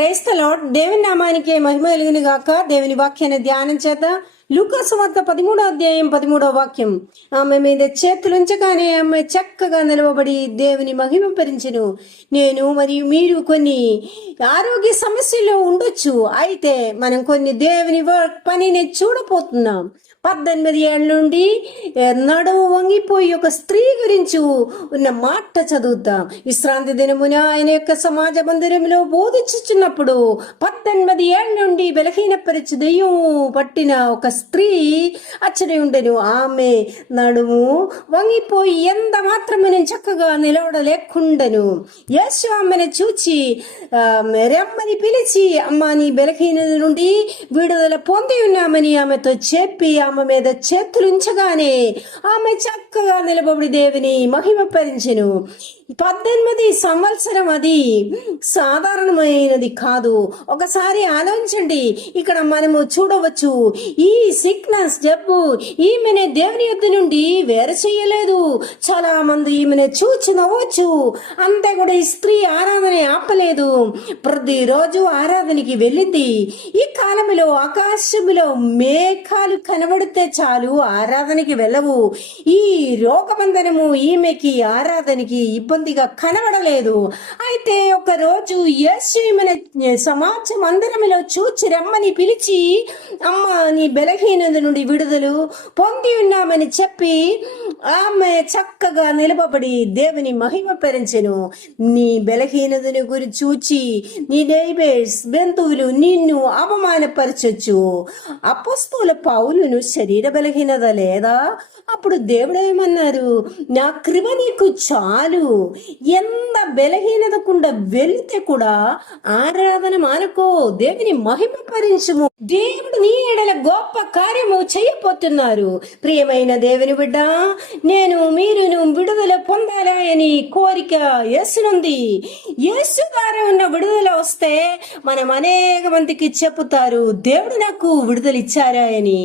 Praise the lord. దేవుని నామానికి మహిమ కలుగును గాక. దేవుని వాక్యాన్ని ధ్యానం చేద్దాం. లూకా సువార్త 13వ అధ్యాయం 13వ వాక్యం. ఆమె మీద చేతులుంచగానే ఆమె చక్కగా నిలవబడి దేవుని మహిమపరించెను. నేను మరియు మీరు కొన్ని ఆరోగ్య సమస్యలు ఉండొచ్చు, అయితే మనం కొన్ని దేవుని పనిని చూడపోతున్నాం. 18 ఏళ్ళ నుండి నడుము వంగిపోయి ఒక స్త్రీ గురించి ఉన్న మాట చదువుతాం. విశ్రాంతి దినమున ఆయన యొక్క సమాజ మందిరంలో బోధించుచున్నప్పుడు 18 ఏళ్ళ నుండి బలహీనపరిచి దెయ్యం పట్టిన ఒక స్త్రీ అచ్చడి ఉండెను. ఆమె నడుము వంగిపోయి ఎంత మాత్రమే చక్కగా నిలవడలేకుండెను. యేసు ఆమెను చూచి రెమ్మని పిలిచి, అమ్మ, నీ బలహీనత నుండి విడుదల పొంది ఉన్నామని ఆమెతో చెప్పి ఆమె మీద చేతులుంచగానే ఆమె చక్కగా నిలబడి దేవుని మహిమపరించెను. 18 సంవత్సరం అది సాధారణమైనది కాదు. ఒకసారి ఆలోచించండి. ఇక్కడ మనము చూడవచ్చు, ఈ సిక్నెస్ జబ్బు ఈమెను దేవుని యొద్ద నుండి వేరు చేయలేదు. చాలా మంది ఈమెను చూచి నవ్వచ్చు, అంతే కూడా ఈ స్త్రీ ఆరాధన ఆపలేదు. ప్రతిరోజు ఆరాధనకి వెళ్ళింది. ఈ కాలంలో ఆకాశంలో మేఘాలు కనబడితే చాలు ఆరాధనకి వెళ్ళవు. ఈ రోగబంధనము ఈమెకి ఆరాధనకి ఇబ్బందిగా కనబడలేదు. అయితే ఒక రోజు యేసు ఈమెను సమాజ మందిరంలో చూచి రమ్మని పిలిచి, అమ్మ, నీ బలహీనత నుండి విడుదల పొంది ఉన్నామని చెప్పి ఆమె చక్కగా నిలబడి దేవుని మహిమపరించెను. నీ బలహీనతను గురించి చూచి నీ నైబర్స్, బంధువులు నిన్ను అవమానపరచొచ్చు. అపోస్తలుల పౌలును శరీర బలహీనత లేదా? అప్పుడు దేవుడేమన్నారు? నా కృప నీకు చాలు. ఎంత బలహీనతకుండా వెళితే కూడా ఆరాధన మానుకో, దేవుని మహిమపరించుము. దేవుడు నీ ఎడల గొప్ప కార్యము చేయబోతున్నారు. ప్రియమైన దేవుని బిడ్డ, మీరును విడుదల పొందాలని కోరిక యేసునుంది. యేసు ద్వారా ఉన్న విడుదల వస్తే మనం అనేక మందికి చెప్పుతారు, దేవుడు నాకు విడుదల ఇచ్చారా అని.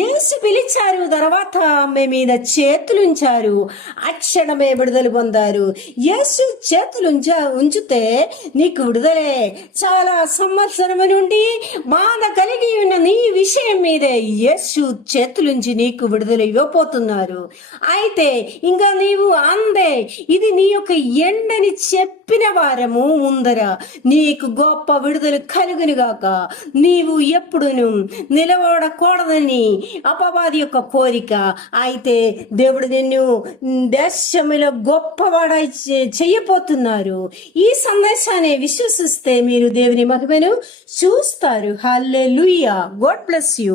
యేసు పిలిచారు, తర్వాత ఆమె మీద చేతులుంచారు, అక్షణమే విడుదల పొందారు. యేసు ఉంచితే నీకు విడుదలే. చాలా సంవత్సరం నుండి బాధ కలిగి ఉన్న నీ విషయం మీదే యేసు చేతులుంచి నీకు విడుదల ఇవ్వబోతున్నారు. అయితే ఇంకా నీవు అందే, ఇది నీ యొక్క ఎండని చెప్పిన వారము ముందర నీకు గొప్ప విడుదల కలుగునుగాక. నీవు ఎప్పుడును నిలబడకూడదని అపవాది యొక్క కోరిక. అయితే దేవుడు నిన్ను దేశంలో గొప్పవాడ చెయ్యబోతున్నారు. ఈ సందేశాన్ని విశ్వసిస్తే మీరు దేవుని మహిమను చూస్తారు. హల్లెలూయా. God bless you.